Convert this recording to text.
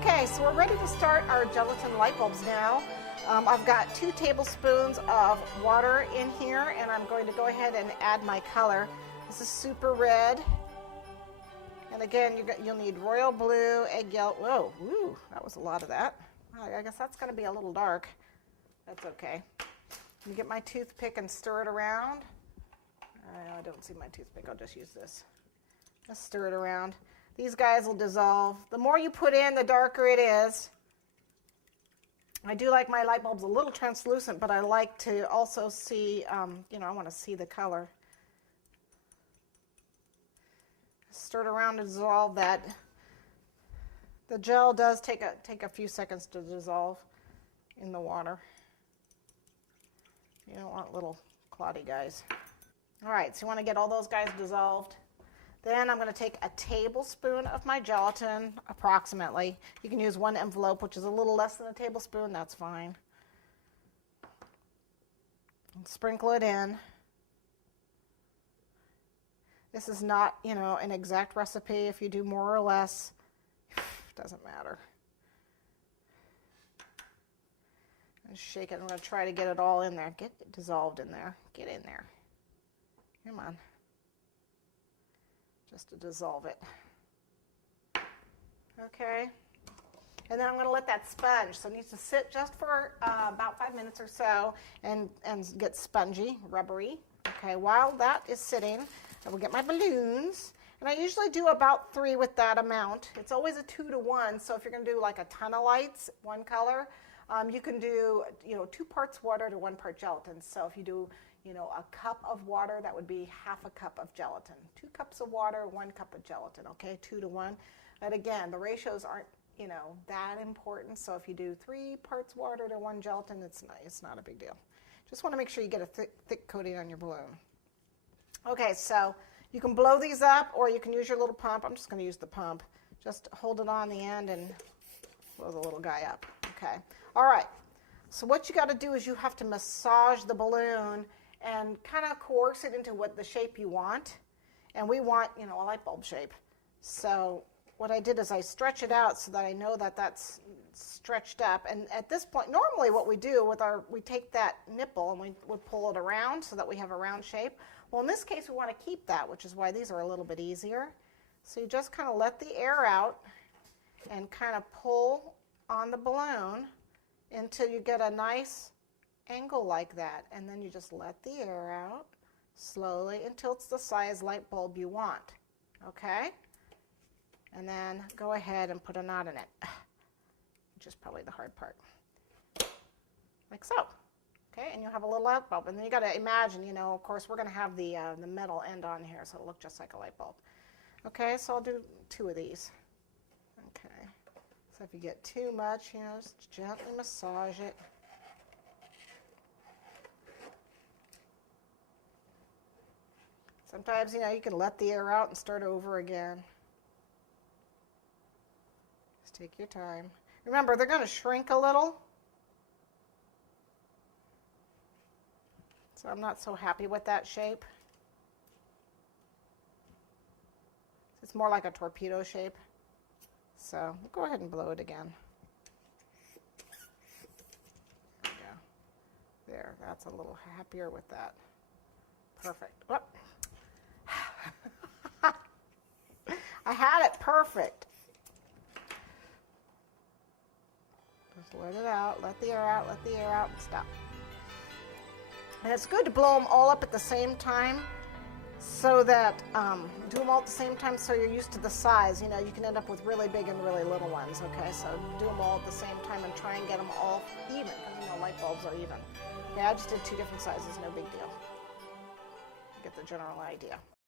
Okay, so we're ready to start our gelatin light bulbs now. I've got 2 tablespoons of water in here, and I'm going to go ahead and add my color. This is super red. And again, you'll need royal blue, egg yellow. Whoa, ooh, that was a lot of that. I guess that's going to be a little dark. That's okay. You get my toothpick and stir it around. I don't see my toothpick. I'll just use this. Just stir it around. These guys will dissolve. The more you put in, the darker it is. I do like my light bulbs a little translucent, but I like to also see, I want to see the color. Stir it around to dissolve that. The gel does take a few seconds to dissolve in the water. You don't want little cloddy guys. All right, so you want to get all those guys dissolved. Then I'm going to take a tablespoon of my gelatin, approximately. You can use 1 envelope, which is a little less than a tablespoon. That's fine. And sprinkle it in. This is not, an exact recipe. If you do more or less, doesn't matter. And shake it. I'm going to try to get it all in there. Get it dissolved in there. Get in there. Come on. Just to dissolve it. Okay. And then I'm going to let that sponge. So it needs to sit just for about 5 minutes or so and get spongy, rubbery. Okay, while that is sitting, I will get my balloons. And I usually do about 3 with that amount. It's always a 2 to 1. So if you're going to do like a ton of lights, one color, you can do 2 parts water to 1 part gelatin. So if you do a cup of water, that would be half a cup of gelatin. 2 cups of water, 1 cup of gelatin, okay? 2 to 1. But again, the ratios aren't, that important. So if you do 3 parts water to 1 gelatin, it's not a big deal. Just want to make sure you get a thick coating on your balloon. Okay, so you can blow these up or you can use your little pump. I'm just going to use the pump. Just hold it on the end and blow the little guy up. Okay. All right. So what you got to do is you have to massage the balloon and kind of coerce it into the shape you want. And we want, a light bulb shape. So what I did is I stretch it out so that I know that that's stretched up. And at this point, normally what we do we take that nipple and we would pull it around so that we have a round shape. Well, in this case, we want to keep that, which is why these are a little bit easier. So you just kind of let the air out and kind of pull on the balloon until you get a nice angle like that, and then you just let the air out slowly until it's the size light bulb you want, okay? And then go ahead and put a knot in it, which is probably the hard part, like so, okay? And you'll have a little light bulb, and then you got to imagine, of course, we're going to have the metal end on here, so it'll look just like a light bulb. Okay, so I'll do 2 of these. Okay, so if you get too much, just gently massage it. Sometimes, you can let the air out and start over again. Just take your time. Remember, they're going to shrink a little. So I'm not so happy with that shape. It's more like a torpedo shape. So go ahead and blow it again. There we go. There, that's a little happier with that. Perfect. Whoop. I had it perfect. Just let it out, let the air out, and stop. And it's good to blow them all up at the same time so that, do them all at the same time so you're used to the size. You can end up with really big and really little ones, okay? So do them all at the same time and try and get them all even, because light bulbs are even. Okay, I just did 2 different sizes, no big deal. You get the general idea.